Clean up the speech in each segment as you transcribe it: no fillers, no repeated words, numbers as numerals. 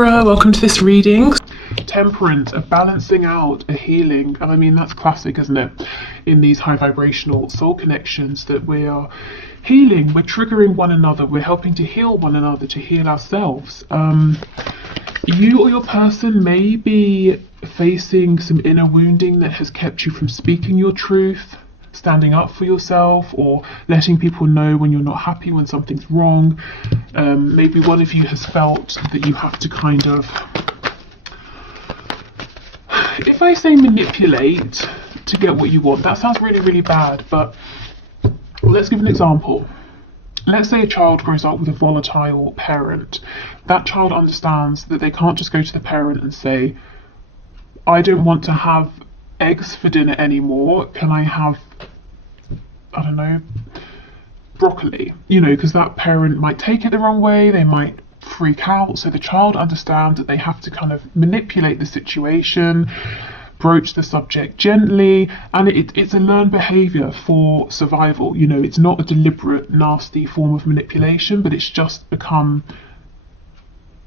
Libra, welcome to this reading. Temperance, a balancing out, a healing, and I mean that's classic, isn't it? In these high vibrational soul connections that we are healing, we're triggering one another, we're helping to heal one another, to heal ourselves. You or your person may be facing some inner wounding that has kept you from speaking your truth, standing up for yourself, or letting people know when you're not happy, when something's wrong. Maybe one of you has felt that you have to kind of, if I say manipulate to get what you want, that sounds really, really bad, but let's give an example. Let's say a child grows up with a volatile parent. That child understands that they can't just go to the parent and say, I don't want to have eggs for dinner anymore, can I have, I don't know, broccoli? You know, because that parent might take it the wrong way, they might freak out. So the child understands that they have to kind of manipulate the situation, broach the subject gently, and it's a learned behavior for survival. You know, it's not a deliberate, nasty form of manipulation, but it's just become,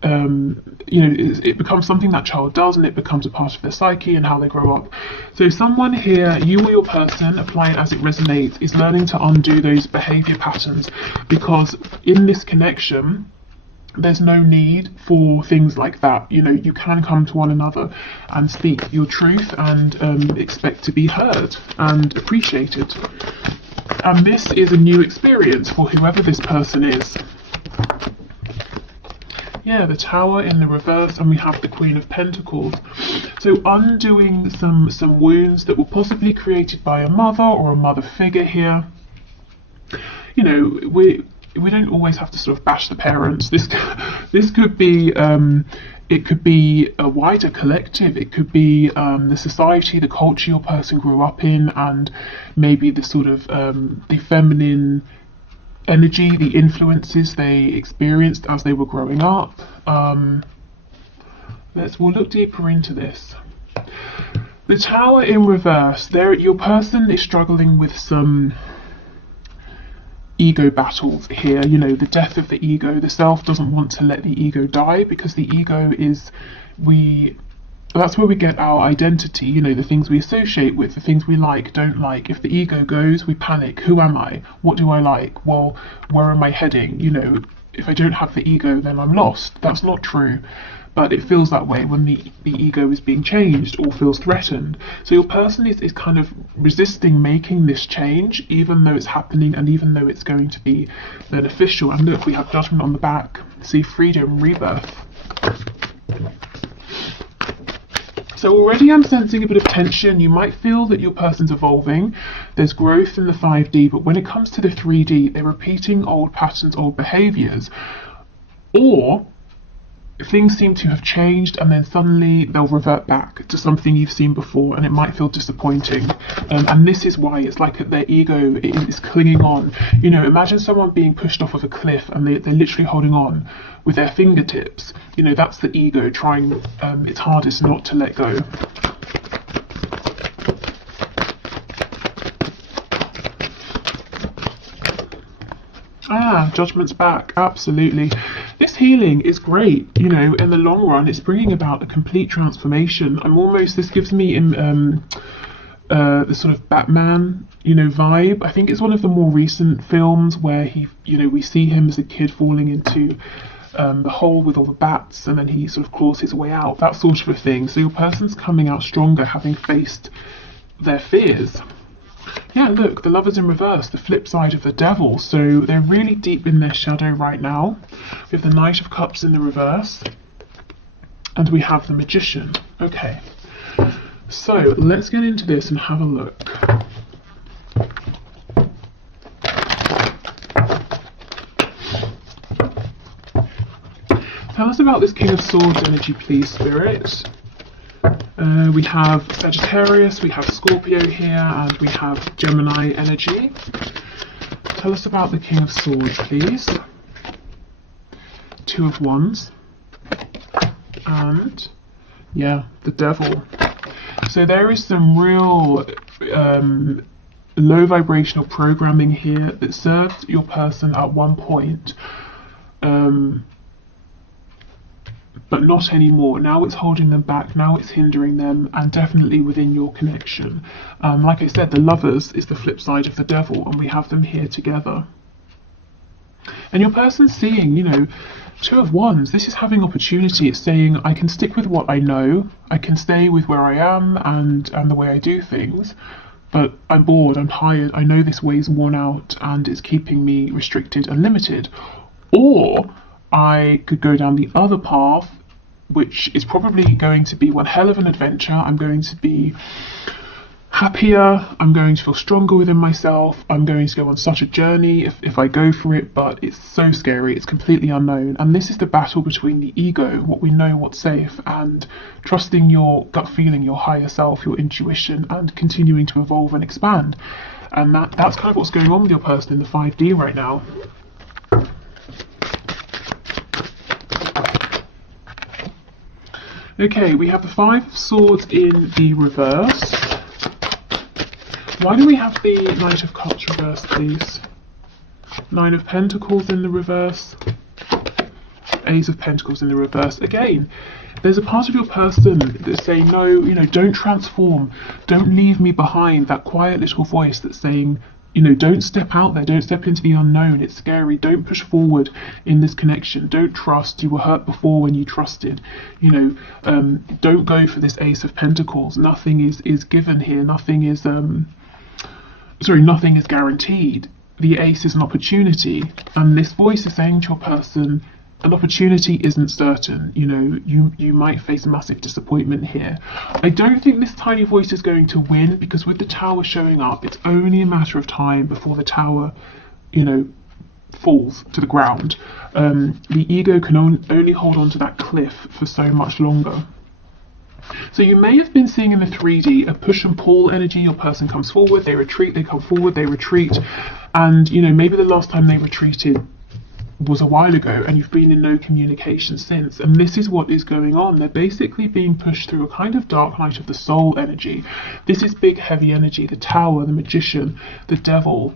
it becomes something that child does, and it becomes a part of their psyche and how they grow up. So someone here, you or your person, apply it as it resonates, is learning to undo those behavior patterns, because in this connection, there's no need for things like that. You know, you can come to one another and speak your truth and expect to be heard and appreciated. And this is a new experience for whoever this person is. Yeah, the Tower in the reverse, and we have the Queen of Pentacles. So undoing some wounds that were possibly created by a mother or a mother figure here. You know, we don't always have to sort of bash the parents. This could be it could be a wider collective. It could be the society, the culture your person grew up in, and maybe the sort of the feminine energy, the influences they experienced as they were growing up. We'll look deeper into this. The Tower in reverse. Your person is struggling with some ego battles here. You know, the death of the ego. The self doesn't want to let the ego die, because the ego is, that's where we get our identity, you know, the things we associate with, the things we like, don't like. If the ego goes, we panic. Who am I? What do I like? Well, where am I heading? You know, if I don't have the ego, then I'm lost. That's not true. But it feels that way when the ego is being changed or feels threatened. So your person is kind of resisting making this change, even though it's happening and even though it's going to be beneficial. And look, we have Judgment on the back. See, freedom, rebirth. So already I'm sensing a bit of tension. You might feel that your person's evolving. There's growth in the 5D, but when it comes to the 3D, they're repeating old patterns, old behaviors. Or things seem to have changed, and then suddenly they'll revert back to something you've seen before, and it might feel disappointing. And this is why it's like their ego is clinging on. You know, imagine someone being pushed off of a cliff and they're literally holding on with their fingertips. You know, that's the ego trying its hardest not to let go. Judgment's back, absolutely. This healing is great, you know, in the long run. It's bringing about a complete transformation. This gives me the sort of Batman, you know, vibe. I think it's one of the more recent films where we see him as a kid falling into the hole with all the bats, and then he sort of claws his way out, that sort of a thing. So your person's coming out stronger, having faced their fears. Yeah, look, the Lover's in reverse, the flip side of the Devil. So they're really deep in their shadow right now. We have the Knight of Cups in the reverse, and we have the Magician. Okay, so let's get into this and have a look. Tell us about this King of Swords energy, please, Spirit. We have Sagittarius, we have Scorpio here, and we have Gemini energy. Tell us about the King of Swords, please. Two of Wands. And, yeah, the Devil. So there is some real low vibrational programming here that served your person at one point but not anymore. Now it's holding them back, now it's hindering them, and definitely within your connection. Like I said, the Lovers is the flip side of the Devil, and we have them here together. And your person's seeing, you know, Two of Wands, this is having opportunity. It's saying, I can stick with what I know, I can stay with where I am and the way I do things, but I'm bored, I'm tired, I know this way's worn out and it's keeping me restricted and limited. Or I could go down the other path, which is probably going to be one hell of an adventure. I'm going to be happier, I'm going to feel stronger within myself, I'm going to go on such a journey if I go for it, but it's so scary, it's completely unknown. And this is the battle between the ego, what we know, what's safe, and trusting your gut feeling, your higher self, your intuition, and continuing to evolve and expand. And that's kind of what's going on with your person in the 5D right now. Okay, we have the Five of Swords in the reverse. Why do we have the Knight of Cups reversed, please? Nine of Pentacles in the reverse. Ace of Pentacles in the reverse. Again, there's a part of your person that's saying, no, you know, don't transform. Don't leave me behind. That quiet little voice that's saying, you know, don't step out there. Don't step into the unknown. It's scary. Don't push forward in this connection. Don't trust. You were hurt before when you trusted. You know, don't go for this Ace of Pentacles. Nothing is given here. Nothing is nothing is guaranteed. The Ace is an opportunity, and this voice is saying to your person, an opportunity isn't certain. You know, you might face massive disappointment here. I don't think this tiny voice is going to win, because with the Tower showing up, it's only a matter of time before the Tower, you know, falls to the ground. The ego can only hold on to that cliff for so much longer. So you may have been seeing in the 3D a push and pull energy. Your person comes forward, they retreat, they come forward, they retreat. And, you know, maybe the last time they retreated was a while ago and you've been in no communication since. And this is what is going on. They're basically being pushed through a kind of dark night of the soul energy. This is big, heavy energy. The Tower, the Magician, the Devil,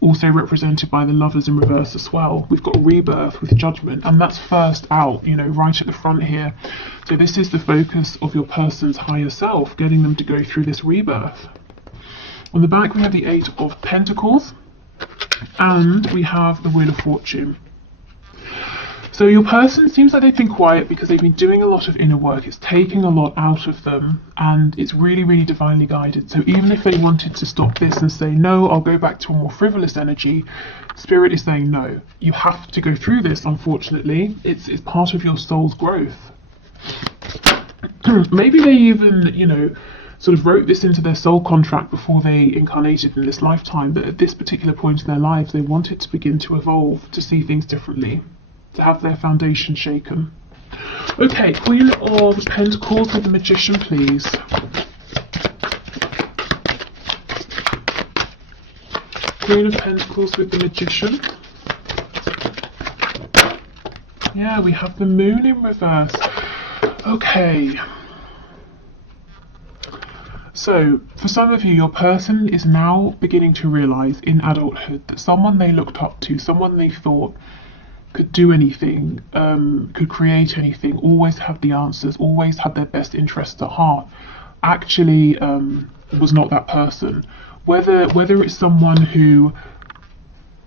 also represented by the Lovers in reverse as well. We've got Rebirth with Judgment, and that's first out, you know, right at the front here. So this is the focus of your person's higher self, getting them to go through this rebirth. On the back we have the Eight of Pentacles, and we have the Wheel of Fortune. So your person seems like they've been quiet because they've been doing a lot of inner work. It's taking a lot out of them, and it's really, really divinely guided. So even if they wanted to stop this and say, no, I'll go back to a more frivolous energy, Spirit is saying, no, you have to go through this, unfortunately. It's part of your soul's growth. Maybe they even, you know, sort of wrote this into their soul contract before they incarnated in this lifetime, but at this particular point in their lives, they wanted to begin to evolve, to see things differently, to have their foundation shaken. Okay, Queen of Pentacles with the Magician, please. Queen of Pentacles with the Magician. Yeah, we have the Moon in reverse. Okay. So, for some of you, your person is now beginning to realise in adulthood that someone they looked up to, someone they thought could do anything, could create anything, always had the answers, always had their best interests at heart, actually was not that person. Whether it's someone who,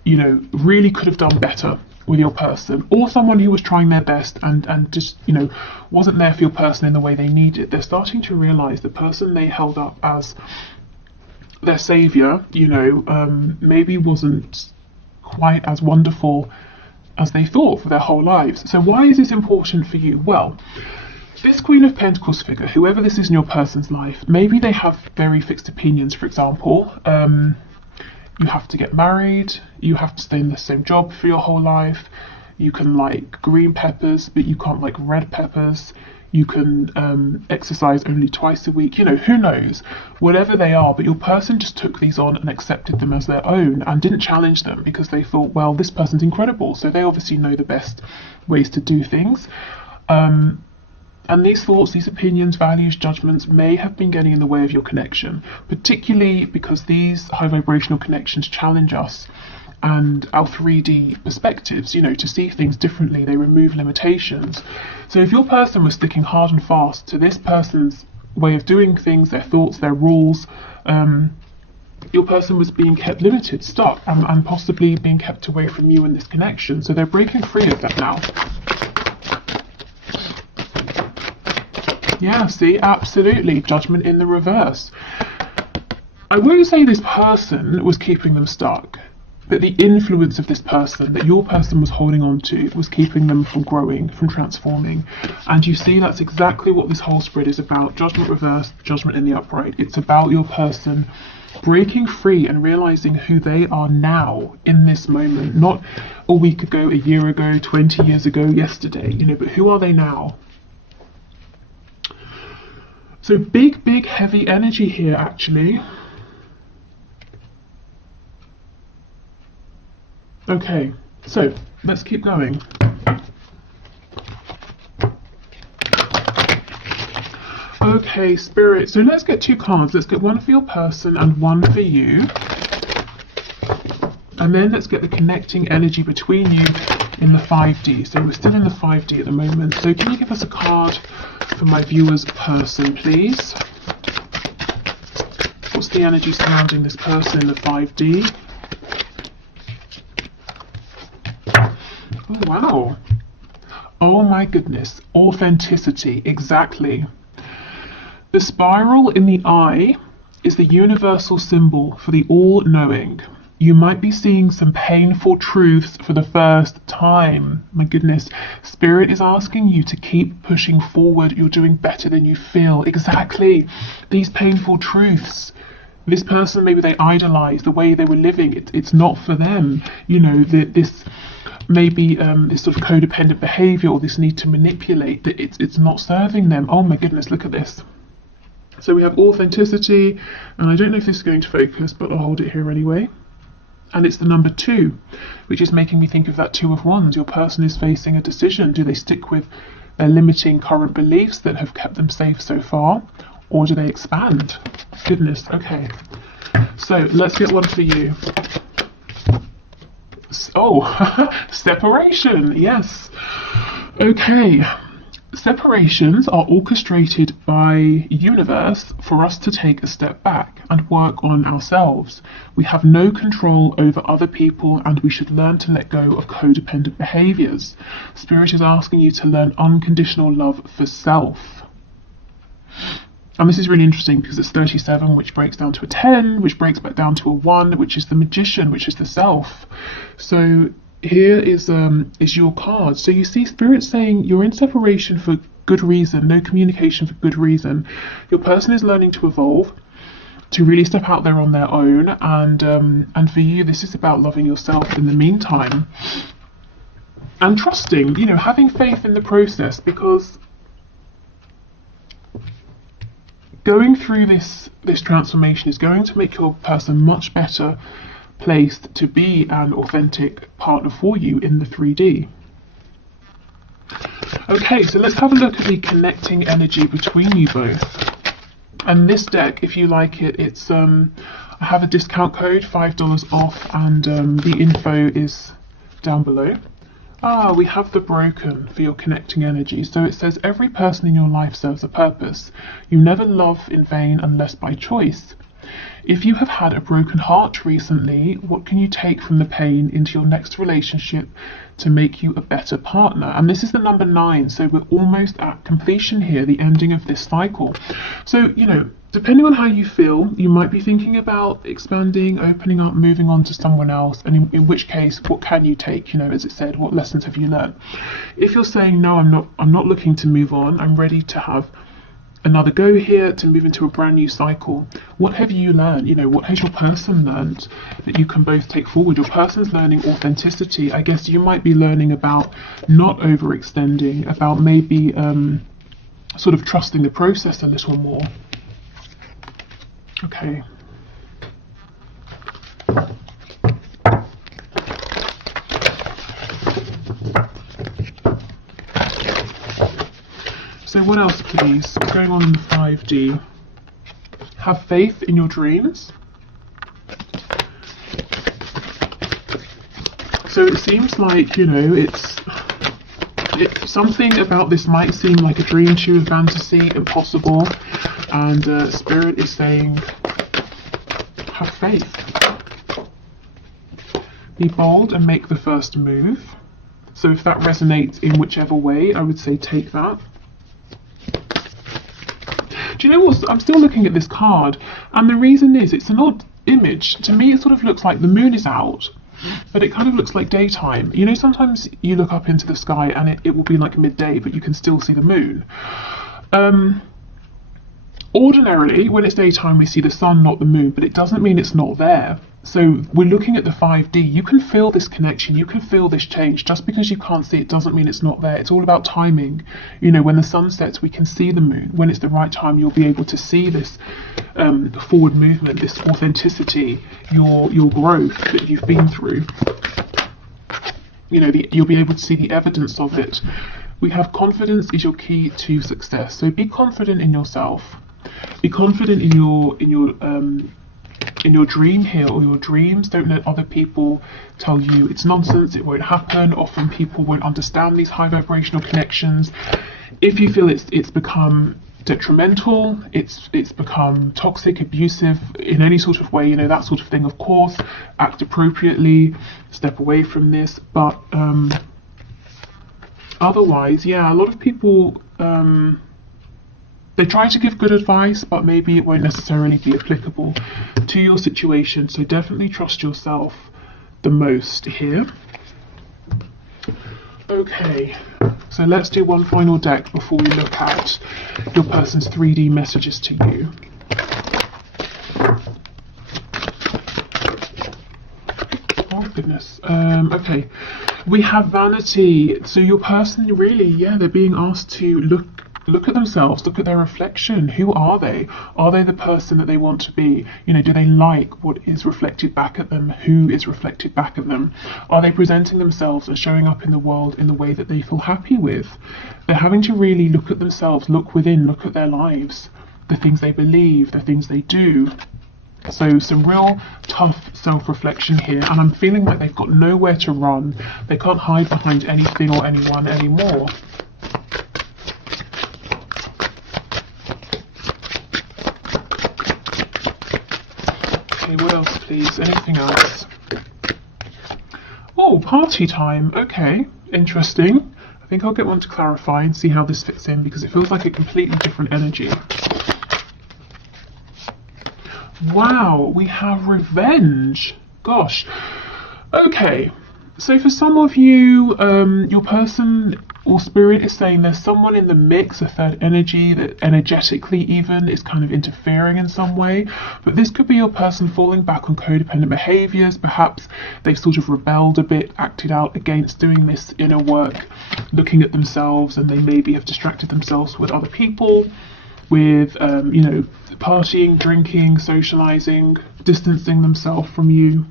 you know, really could have done better with your person, or someone who was trying their best and just, you know, wasn't there for your person in the way they needed, they're starting to realise the person they held up as their saviour, you know, maybe wasn't quite as wonderful as they thought for their whole lives. So why is this important for you? Well, this Queen of Pentacles figure, whoever this is in your person's life, maybe they have very fixed opinions. For example, you have to get married, you have to stay in the same job for your whole life, you can like green peppers but you can't like red peppers, you can exercise only twice a week, you know, who knows, whatever they are, but your person just took these on and accepted them as their own and didn't challenge them because they thought, well, this person's incredible, so they obviously know the best ways to do things. And these thoughts, these opinions, values, judgments may have been getting in the way of your connection, particularly because these high vibrational connections challenge us and our 3D perspectives, you know, to see things differently. They remove limitations. So if your person was sticking hard and fast to this person's way of doing things, their thoughts, their rules, your person was being kept limited, stuck, and possibly being kept away from you in this connection. So they're breaking free of that now. Yeah, see, absolutely. Judgment in the reverse. I won't say this person was keeping them stuck, but the influence of this person that your person was holding on to was keeping them from growing, from transforming. And you see, that's exactly what this whole spread is about. Judgment reversed, judgment in the upright. It's about your person breaking free and realizing who they are now in this moment, not a week ago, a year ago, 20 years ago, yesterday, you know, but who are they now? So big, heavy energy here, actually. Okay, so let's keep going. Okay, Spirit, so let's get 2 cards. Let's get one for your person and one for you. And then let's get the connecting energy between you in the 5D. So we're still in the 5D at the moment. So can you give us a card for my viewer's person, please? What's the energy surrounding this person in the 5D? Oh, wow. Oh my goodness. Authenticity. Exactly. The spiral in the eye is the universal symbol for the all-knowing. You might be seeing some painful truths for the first time. My goodness. Spirit is asking you to keep pushing forward. You're doing better than you feel. Exactly. These painful truths. This person, maybe they idolize the way they were living. It's not for them. You know, this maybe this sort of codependent behavior or this need to manipulate, that it's not serving them. Oh my goodness, look at this. So we have authenticity, and I don't know if this is going to focus, but I'll hold it here anyway. And it's the number 2, which is making me think of that 2 of Wands. Your person is facing a decision. Do they stick with their limiting current beliefs that have kept them safe so far, or do they expand? Goodness, okay. So let's get one for you. Oh, separation, yes. Okay. Separations are orchestrated by universe for us to take a step back and work on ourselves. We have no control over other people, and we should learn to let go of codependent behaviors. Spirit is asking you to learn unconditional love for self. And this is really interesting because it's 37, which breaks down to a 10, which breaks back down to a 1, which is the magician, which is the self. So here is your card. So you see Spirit saying you're in separation for good reason, no communication for good reason. Your person is learning to evolve, to really step out there on their own, and for you this is about loving yourself in the meantime. And trusting, you know, having faith in the process, because going through this transformation is going to make your person much better placed to be an authentic partner for you in the 3D. Okay, so let's have a look at the connecting energy between you both. And this deck, if you like it, it's I have a discount code, $5 off, and the info is down below. We have the broken for your connecting energy. So it says every person in your life serves a purpose. You never love in vain unless by choice. If you have had a broken heart recently, what can you take from the pain into your next relationship to make you a better partner? And this is the number 9, so we're almost at completion here, the ending of this cycle. So, you know, depending on how you feel, you might be thinking about expanding, opening up, moving on to someone else, and in which case, what can you take? You know, as it said, what lessons have you learned? If you're saying, no, I'm not looking to move on, I'm ready to have another go here, to move into a brand new cycle. What have you learned? You know, what has your person learned that you can both take forward? Your person's learning authenticity. I guess you might be learning about not overextending, about maybe sort of trusting the process a little more. Okay. So what else, please? What's going on in the 5D? Have faith in your dreams. So it seems like, you know, it's something about this might seem like a dream to you, a fantasy, impossible, and Spirit is saying, have faith. Be bold and make the first move. So if that resonates in whichever way, I would say take that. Do you know what? I'm still looking at this card, and the reason is it's an odd image. To me, it sort of looks like the moon is out, but it kind of looks like daytime. You know, sometimes you look up into the sky and it will be like midday, but you can still see the moon. Ordinarily, when it's daytime, we see the sun, not the moon, but it doesn't mean it's not there. So we're looking at the 5D. You can feel this connection. You can feel this change. Just because you can't see it doesn't mean it's not there. It's all about timing. You know, when the sun sets, we can see the moon. When it's the right time, you'll be able to see this forward movement, this authenticity, your growth that you've been through. You know, you'll be able to see the evidence of it. We have confidence is your key to success. So be confident in yourself. Be confident in your dream here, or your dreams. Don't let other people tell you it's nonsense, it won't happen. Often people won't understand these high vibrational connections. If you feel it's become detrimental, it's become toxic, abusive in any sort of way, you know, that sort of thing, of course, act appropriately, step away from this. But otherwise, yeah, a lot of people they try to give good advice, but maybe it won't necessarily be applicable to your situation. So definitely trust yourself the most here. Okay, so let's do one final deck before we look at your person's 3D messages to you. Oh goodness. Okay, we have vanity. So your person really, yeah, they're being asked to look at themselves, look at their reflection. Who are they? Are they the person that they want to be? You know, do they like what is reflected back at them? Who is reflected back at them? Are they presenting themselves and showing up in the world in the way that they feel happy with? They're having to really look at themselves, look within, look at their lives, the things they believe, the things they do. So some real tough self-reflection here, and I'm feeling like they've got nowhere to run. They can't hide behind anything or anyone anymore. Okay, what else please? Anything else? Oh, party time. Okay, interesting. I think I'll get one to clarify and see how this fits in, because it feels like a completely different energy. Wow, we have revenge. Gosh. Okay, so for some of you, your person or spirit is saying there's someone in the mix, a third energy that energetically even is kind of interfering in some way. But this could be your person falling back on codependent behaviors. Perhaps they've sort of rebelled a bit, acted out against doing this inner work, looking at themselves, and they maybe have distracted themselves with other people, with, you know, partying, drinking, socializing, distancing themselves from you.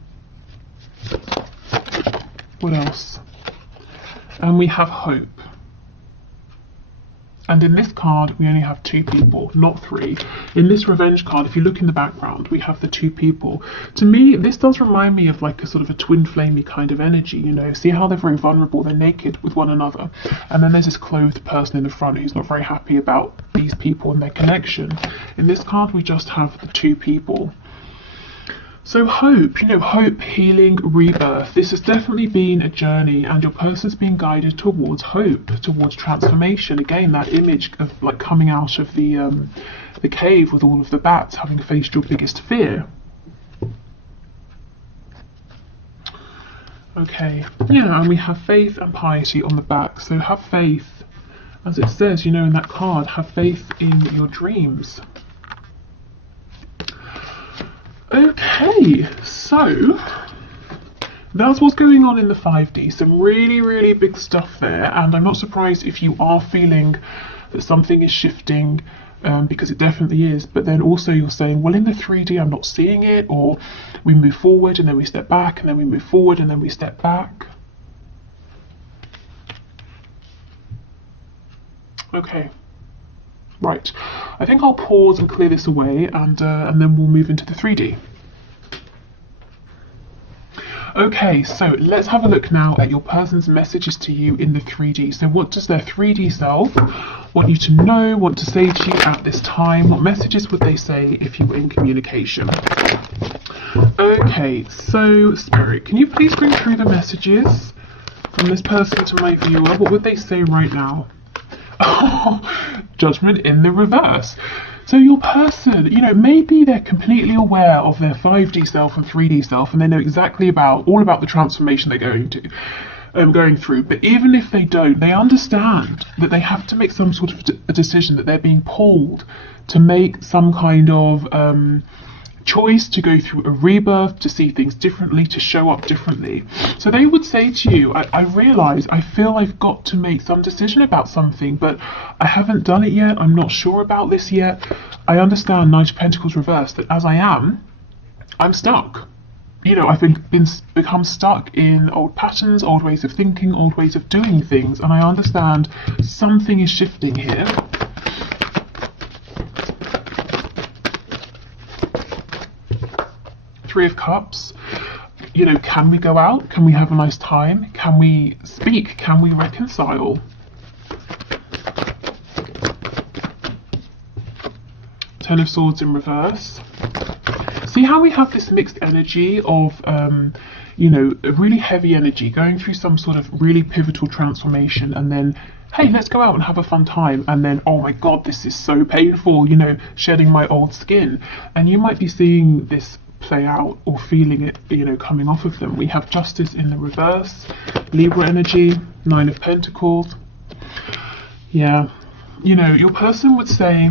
What else? And we have hope. And in this card, we only have 2 people, not 3. In this revenge card, if you look in the background, we have the 2 people. To me, this does remind me of like a sort of a twin flamey kind of energy, you know. See how they're very vulnerable, they're naked with one another. And then there's this clothed person in the front who's not very happy about these people and their connection. In this card, we just have the 2 people. So hope, you know, hope, healing, rebirth. This has definitely been a journey, and your person's being guided towards hope, towards transformation. Again, that image of like coming out of the cave with all of the bats, having faced your biggest fear. Okay, yeah, and we have faith and piety on the back. So have faith, as it says, you know, in that card, have faith in your dreams. Okay, so that's what's going on in the 5D. Some really, really big stuff there, and I'm not surprised if you are feeling that something is shifting, because it definitely is. But then also you're saying, well, in the 3D I'm not seeing it, or we move forward and then we step back, and then we move forward and then we step back. Okay. Right, I think I'll pause and clear this away, and then we'll move into the 3D. Okay, so let's have a look now at your person's messages to you in the 3D. So what does their 3D self want you to know, want to say to you at this time? What messages would they say if you were in communication? Okay, so Spirit, can you please bring through the messages from this person to my viewer? What would they say right now? Oh, Judgment in the reverse. So your person, you know, maybe they're completely aware of their 5D self and 3D self, and they know exactly all about the transformation they're going through. But even if they don't, they understand that they have to make some sort of a decision, that they're being pulled to make some kind of choice, to go through a rebirth, to see things differently, to show up differently. So they would say to you, I realise, I feel I've got to make some decision about something, but I haven't done it yet, I'm not sure about this yet. I understand, Knight of Pentacles reversed, that as I'm stuck. You know, I've become stuck in old patterns, old ways of thinking, old ways of doing things, and I understand something is shifting here. Three of Cups. You know, can we go out? Can we have a nice time? Can we speak? Can we reconcile? Ten of Swords in reverse. See how we have this mixed energy of, you know, a really heavy energy going through some sort of really pivotal transformation, and then, hey, let's go out and have a fun time, and then, oh my god, this is so painful, you know, shedding my old skin. And you might be seeing this play out or feeling it, you know, coming off of them. We have Justice in the reverse, Libra energy, Nine of Pentacles. Yeah, you know, your person would say,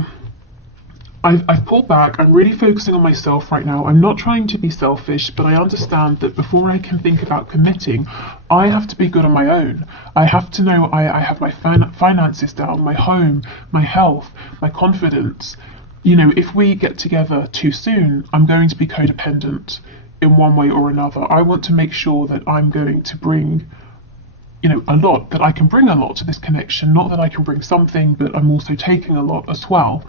I've pulled back, I'm really focusing on myself right now, I'm not trying to be selfish, but I understand that before I can think about committing, I have to be good on my own. I have to know I have my finances down, my home, my health, my confidence. You know, if we get together too soon, I'm going to be codependent in one way or another. I want to make sure that I'm going to bring, you know, a lot, that I can bring a lot to this connection, not that I can bring something, but I'm also taking a lot as well.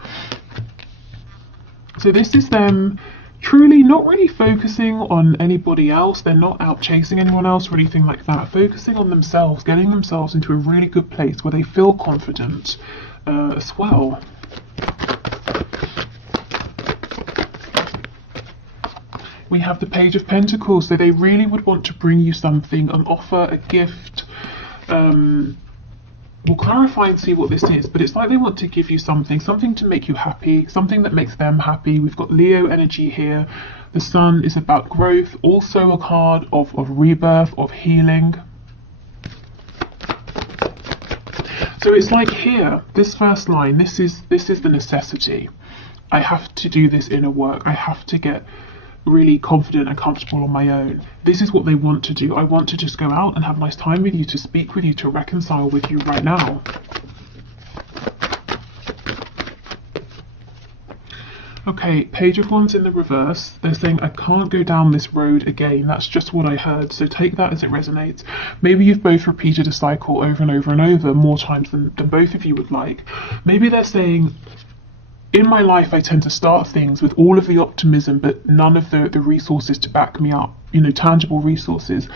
So this is them truly not really focusing on anybody else. They're not out chasing anyone else or anything like that. Focusing on themselves, getting themselves into a really good place where they feel confident as well. We have the Page of Pentacles, so they really would want to bring you something, an offer, a gift. We'll clarify and see what this is, but it's like they want to give you something to make you happy, something that makes them happy. We've got Leo energy here. The Sun is about growth, also a card of rebirth, of healing. So it's like here, this first line, this is the necessity. I have to do this inner work. I have to get really confident and comfortable on my own. This is what they want to do. I want to just go out and have a nice time with you, to speak with you, to reconcile with you right now. Okay, Page of Wands in the reverse. They're saying, I can't go down this road again. That's just what I heard. So take that as it resonates. Maybe you've both repeated a cycle over and over and over, more times than both of you would like. Maybe they're saying, in my life, I tend to start things with all of the optimism, but none of the resources to back me up, you know, tangible resources,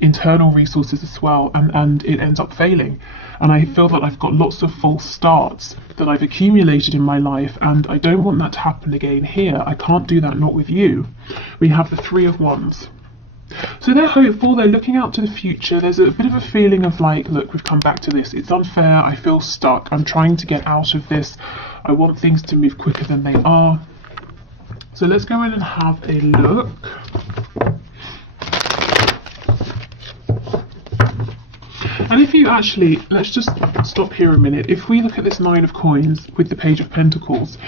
internal resources as well, and it ends up failing. And I feel that I've got lots of false starts that I've accumulated in my life, and I don't want that to happen again here. I can't do that, not with you. We have the Three of Wands. So they're hopeful, they're looking out to the future. There's a bit of a feeling of like, look, we've come back to this. It's unfair, I feel stuck, I'm trying to get out of this. I want things to move quicker than they are. So let's go in and have a look. And if you actually, let's just stop here a minute. If we look at this Nine of Coins with the Page of Pentacles,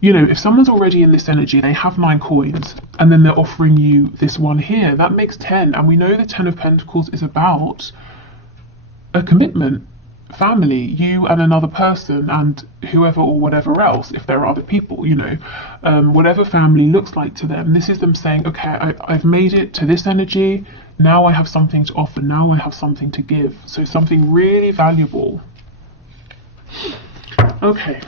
you know, if someone's already in this energy, they have 9 coins, and then they're offering you this one here, that makes 10. And we know the 10 of Pentacles is about a commitment, family, you and another person, and whoever or whatever else, if there are other people, you know, whatever family looks like to them. This is them saying, okay, I've made it to this energy, now I have something to offer, now I have something to give. So something really valuable. Okay.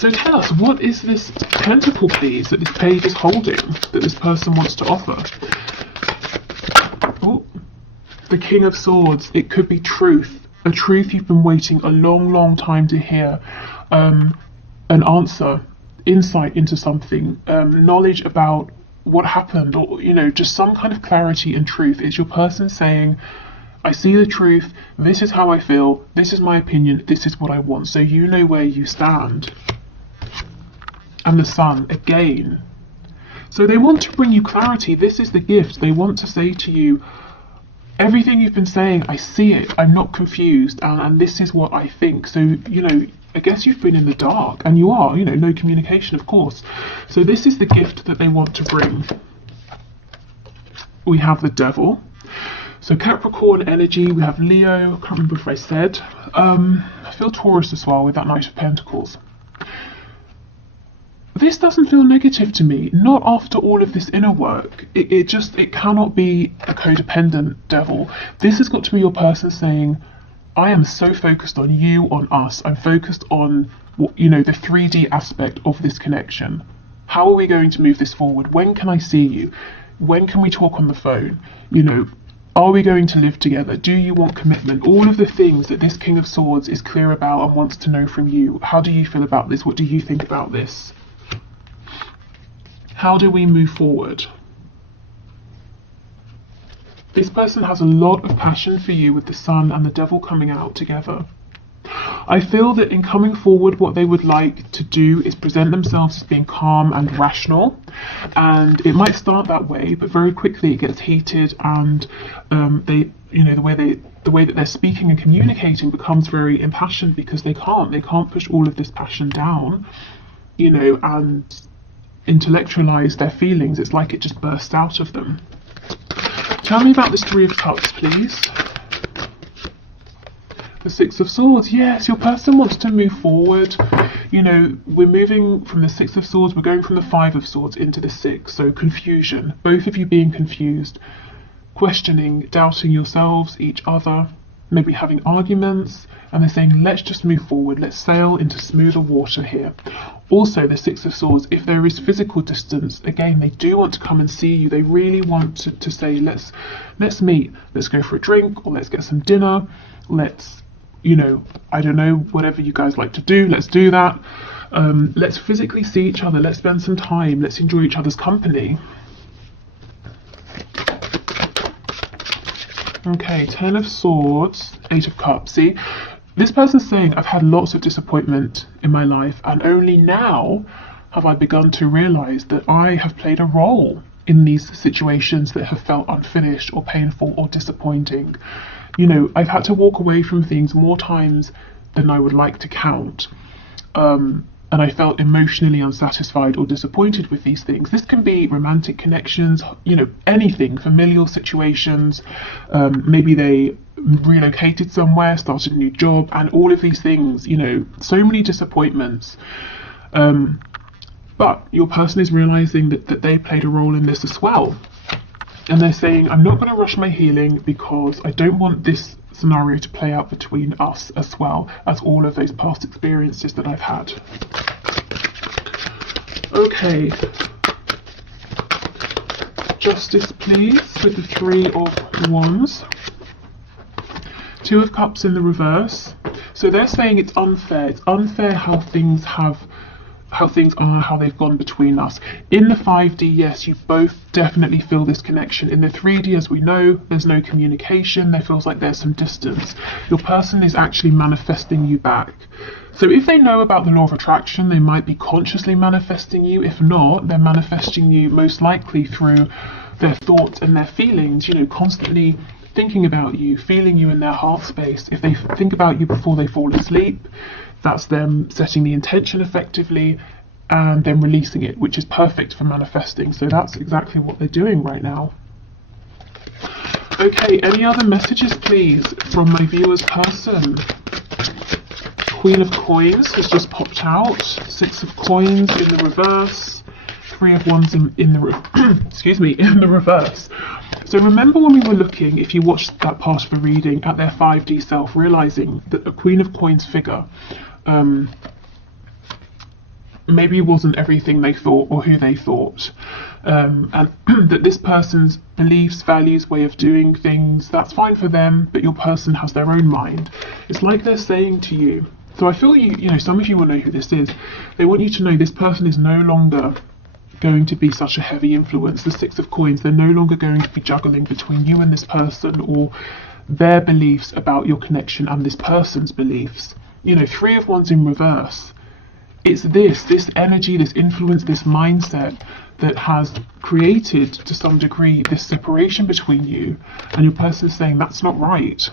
So tell us, what is this pentacle, please, that this page is holding, that this person wants to offer? The King of Swords, it could be truth, a truth you've been waiting a long time to hear, an answer, insight into something, knowledge about what happened, or just some kind of clarity and truth. It's your person saying, I see the truth, this is how I feel, this is my opinion, this is what I want, so you know where you stand. And the Sun, again. So they want to bring you clarity. This is the gift. They want to say to you, everything you've been saying, I see it, I'm not confused, and this is what I think. So, I guess you've been in the dark, and you are, no communication, of course. So this is the gift that they want to bring. We have the Devil. So Capricorn energy, we have Leo, I can't remember if I said. I feel Taurus as well with that Knight of Pentacles. This doesn't feel negative to me, not after all of this inner work. It cannot be a codependent devil. This has got to be your person saying, I am so focused on you, on us. I'm focused on, the 3D aspect of this connection. How are we going to move this forward? When can I see you? When can we talk on the phone? Are we going to live together? Do you want commitment? All of the things that this King of Swords is clear about and wants to know from you. How do you feel about this? What do you think about this? How do we move forward? This person has a lot of passion for you with the Sun and the Devil coming out together. I feel that in coming forward, what they would like to do is present themselves as being calm and rational. And it might start that way, but very quickly it gets heated, and the way that they're speaking and communicating becomes very impassioned, because they can't push all of this passion down, and intellectualize their feelings. It's like it just bursts out of them. Tell me about this Three of Cups, please. The Six of Swords. Yes, your person wants to move forward. We're moving from the Six of Swords, we're going from the Five of Swords into the Six. So confusion, both of you being confused, questioning, doubting yourselves, each other, maybe having arguments, and they're saying, let's just move forward, let's sail into smoother water here. Also, the Six of Swords, if there is physical distance, again, they do want to come and see you. They really want to say, let's meet, let's go for a drink, or let's get some dinner, let's, I don't know, whatever you guys like to do, let's do that. Let's physically see each other, let's spend some time, let's enjoy each other's company. Okay, Ten of Swords, Eight of Cups. See, this person's saying, I've had lots of disappointment in my life, and only now have I begun to realize that I have played a role in these situations that have felt unfinished or painful or disappointing. I've had to walk away from things more times than I would like to count. And I felt emotionally unsatisfied or disappointed with these things. This can be romantic connections, anything, familial situations. Maybe they relocated somewhere, started a new job, and all of these things, so many disappointments. But your person is realizing that they played a role in this as well. And they're saying, I'm not going to rush my healing because I don't want this scenario to play out between us as well as all of those past experiences that I've had. Okay. Justice, please, with the Three of Wands. Two of Cups in the reverse. So they're saying it's unfair. It's unfair how things are, how they've gone between us. In the 5D, yes, you both definitely feel this connection. In the 3D, as we know, there's no communication. There feels like there's some distance. Your person is actually manifesting you back. So if they know about the law of attraction, they might be consciously manifesting you. If not, they're manifesting you most likely through their thoughts and their feelings, constantly thinking about you, feeling you in their heart space. If they think about you before they fall asleep, that's them setting the intention effectively and then releasing it, which is perfect for manifesting. So that's exactly what they're doing right now. Okay, any other messages, please, from my viewer's person? Queen of Coins has just popped out. Six of Coins in the reverse. Three of Wands in the excuse me, in the reverse. So remember when we were looking, if you watched that part of the reading, at their 5D self, realizing that a Queen of Coins figure maybe wasn't everything they thought or who they thought. and that this person's beliefs, values, way of doing things, that's fine for them, but your person has their own mind. It's like they're saying to you, so I feel you know, some of you will know who this is. They want you to know this person is no longer going to be such a heavy influence. The Six of Coins, they're no longer going to be juggling between you and this person, or their beliefs about your connection and this person's beliefs. You know, Three of Wands in reverse. It's this energy, this influence, this mindset that has created to some degree this separation between you, and your person is saying that's not right.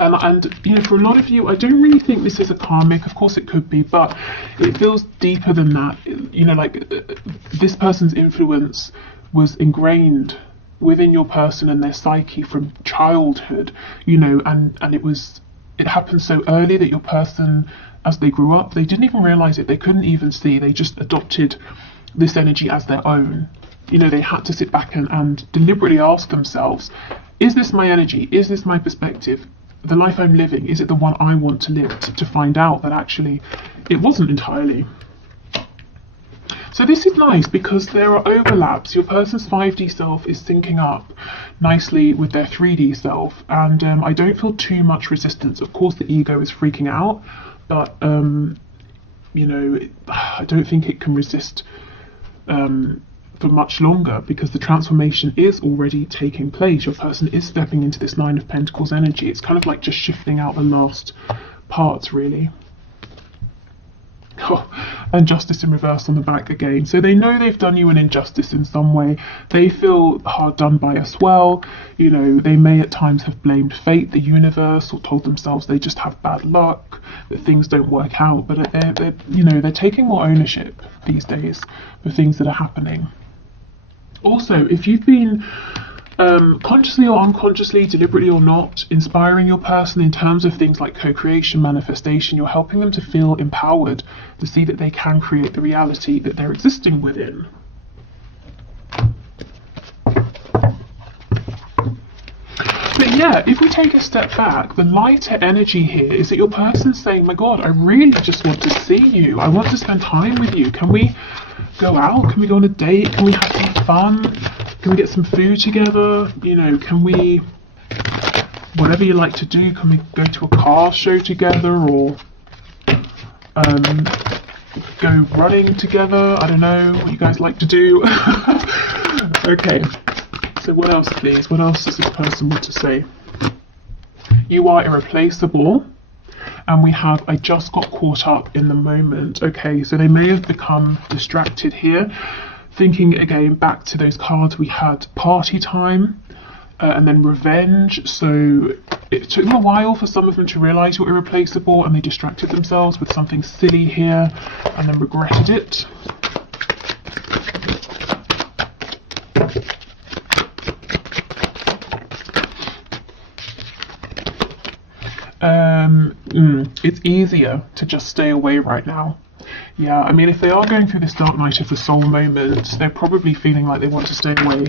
And you know, for a lot of you, I don't really think this is a karmic. Of course it could be, but it feels deeper than that. You know, like this person's influence was ingrained within your person and their psyche from childhood, you know, and it happened so early that your person, as they grew up, they didn't even realize it. They couldn't even see. They just adopted this energy as their own. You know, they had to sit back and deliberately ask themselves, is this my energy? Is this my perspective? The life I'm living, is it the one I want to live? To find out that actually it wasn't entirely. So this is nice because there are overlaps. Your person's 5D self is syncing up nicely with their 3D self, and I don't feel too much resistance. Of course the ego is freaking out, but you know, I don't think it can resist for much longer, because the transformation is already taking place. Your person is stepping into this Nine of Pentacles energy. It's kind of like just shifting out the last parts, really. Oh, and Justice in reverse on the back again. So they know they've done you an injustice in some way. They feel hard done by as well. You know, they may at times have blamed fate, the universe, or told themselves they just have bad luck, that things don't work out. But they're taking more ownership these days for things that are happening. Also, if you've been consciously or unconsciously, deliberately or not, inspiring your person in terms of things like co-creation, manifestation, you're helping them to feel empowered, to see that they can create the reality that they're existing within. But yeah, if we take a step back, the lighter energy here is that your person's saying, my God, I really just want to see you. I want to spend time with you. Can we go out? Can we go on a date? Can we have some fun? Can we get some food together? You know, can we, whatever you like to do, can we go to a car show together, or go running together? I don't know what you guys like to do. Okay, so what else, please? What else does this person want to say? You are irreplaceable. And we have, I just got caught up in the moment. Okay, so they may have become distracted here. Thinking again back to those cards we had, party time and then revenge. So it took them a while for some of them to realize you're irreplaceable, and they distracted themselves with something silly here and then regretted it. It's easier to just stay away right now. Yeah, I mean, if they are going through this dark night of the soul moment, they're probably feeling like they want to stay away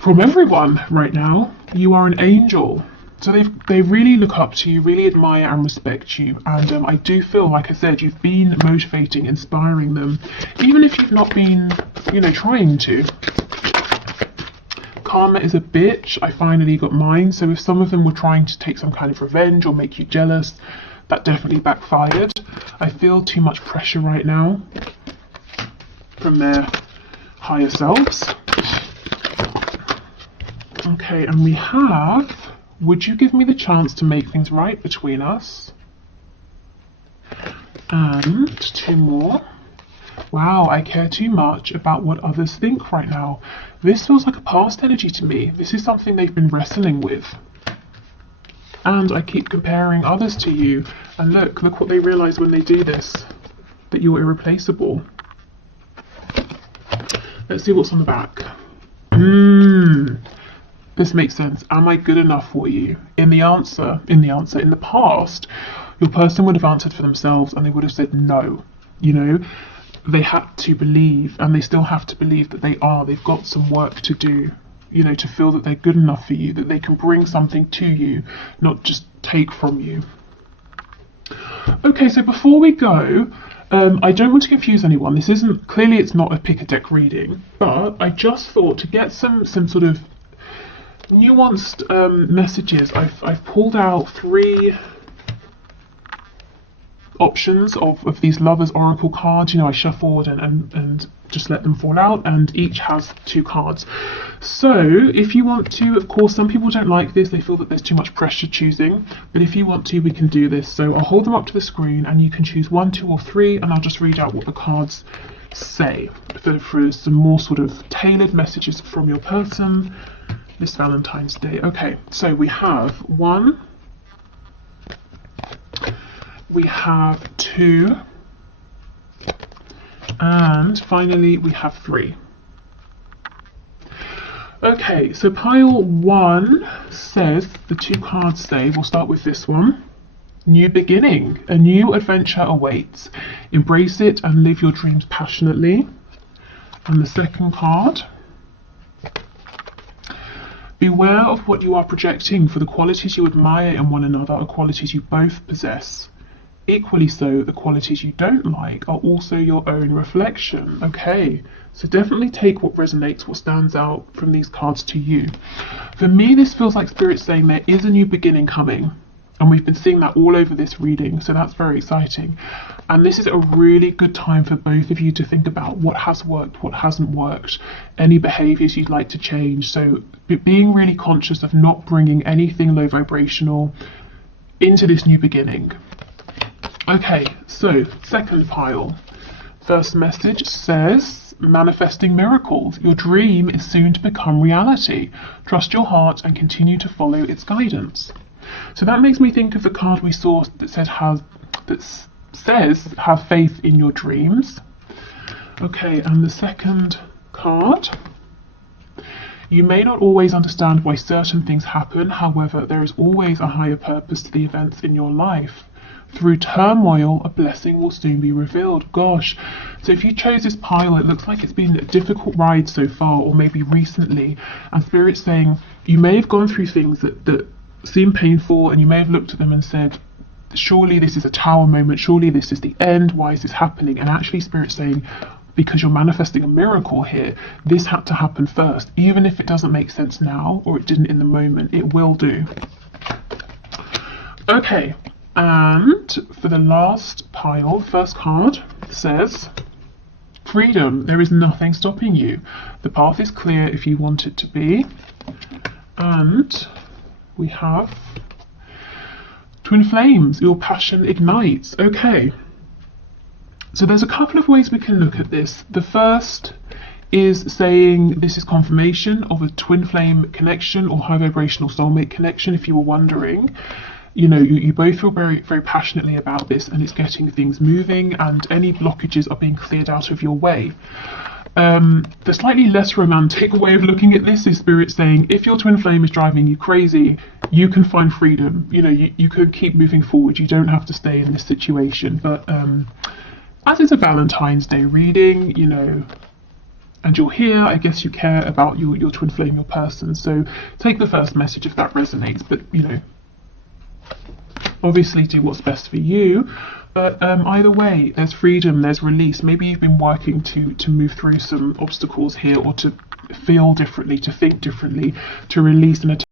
from everyone right now. You are an angel. So they really look up to you, really admire and respect you. And I do feel, like I said, you've been motivating, inspiring them, even if you've not been, you know, trying to. Karma is a bitch. I finally got mine. So if some of them were trying to take some kind of revenge or make you jealous, that definitely backfired. I feel too much pressure right now from their higher selves. Okay, and we have, would you give me the chance to make things right between us? And two more. Wow, I care too much about what others think right now. This feels like a past energy to me. This is something they've been wrestling with. And I keep comparing others to you. And look what they realize when they do this. That you're irreplaceable. Let's see what's on the back. This makes sense. Am I good enough for you? In the past, your person would have answered for themselves and they would have said no. You know, they had to believe, and they still have to believe that they are. They've got some work to do, you know, to feel that they're good enough for you, that they can bring something to you, not just take from you. Okay, so before we go, I don't want to confuse anyone. This isn't, clearly it's not a pick a deck reading, but I just thought to get some sort of nuanced messages, I've pulled out 3 options of these lovers oracle cards. You know, I shuffled and just let them fall out, and each has 2 cards. So if you want to, of course, some people don't like this, they feel that there's too much pressure choosing, but if you want to, we can do this. So I'll hold them up to the screen and you can choose 1, 2 or 3, and I'll just read out what the cards say for some more sort of tailored messages from your person this Valentine's Day. Okay, so we have 1, we have 2, and finally we have 3. Okay, so pile 1 says, the 2 cards say, we'll start with this one, new beginning, a new adventure awaits, embrace it and live your dreams passionately. And the second card, beware of what you are projecting, for the qualities you admire in one another are qualities you both possess. Equally so, the qualities you don't like are also your own reflection. Okay, so definitely take what resonates, what stands out from these cards to you. For me, this feels like Spirit saying there is a new beginning coming, and we've been seeing that all over this reading, so that's very exciting. And this is a really good time for both of you to think about what has worked, what hasn't worked, any behaviors you'd like to change. So being really conscious of not bringing anything low vibrational into this new beginning. Okay, so second pile. First message says, manifesting miracles. Your dream is soon to become reality. Trust your heart and continue to follow its guidance. So that makes me think of the card we saw that says have faith in your dreams. Okay, and the second card. You may not always understand why certain things happen, however, there is always a higher purpose to the events in your life. Through turmoil, a blessing will soon be revealed. Gosh, so if you chose this pile, it looks like it's been a difficult ride so far, or maybe recently, and Spirit's saying you may have gone through things that seem painful, and you may have looked at them and said, surely this is a tower moment, surely this is the end, why is this happening? And actually Spirit's saying, because you're manifesting a miracle here, this had to happen first. Even if it doesn't make sense now, or it didn't in the moment, it will do. Okay. And for the last pile, first card says, freedom. There is nothing stopping you. The path is clear if you want it to be. And we have twin flames. Your passion ignites. Okay. So there's a couple of ways we can look at this. The first is saying this is confirmation of a twin flame connection or high vibrational soulmate connection, if you were wondering. You know, you both feel very, very passionately about this, and it's getting things moving, and any blockages are being cleared out of your way. The slightly less romantic way of looking at this is Spirit saying, if your twin flame is driving you crazy, you can find freedom. You know, you could keep moving forward. You don't have to stay in this situation. But as is a Valentine's Day reading, you know, and you're here, I guess you care about your twin flame, your person. So take the first message if that resonates. But, you know, obviously do what's best for you, but either way, there's freedom, there's release. Maybe you've been working to move through some obstacles here, or to feel differently, to think differently, to release and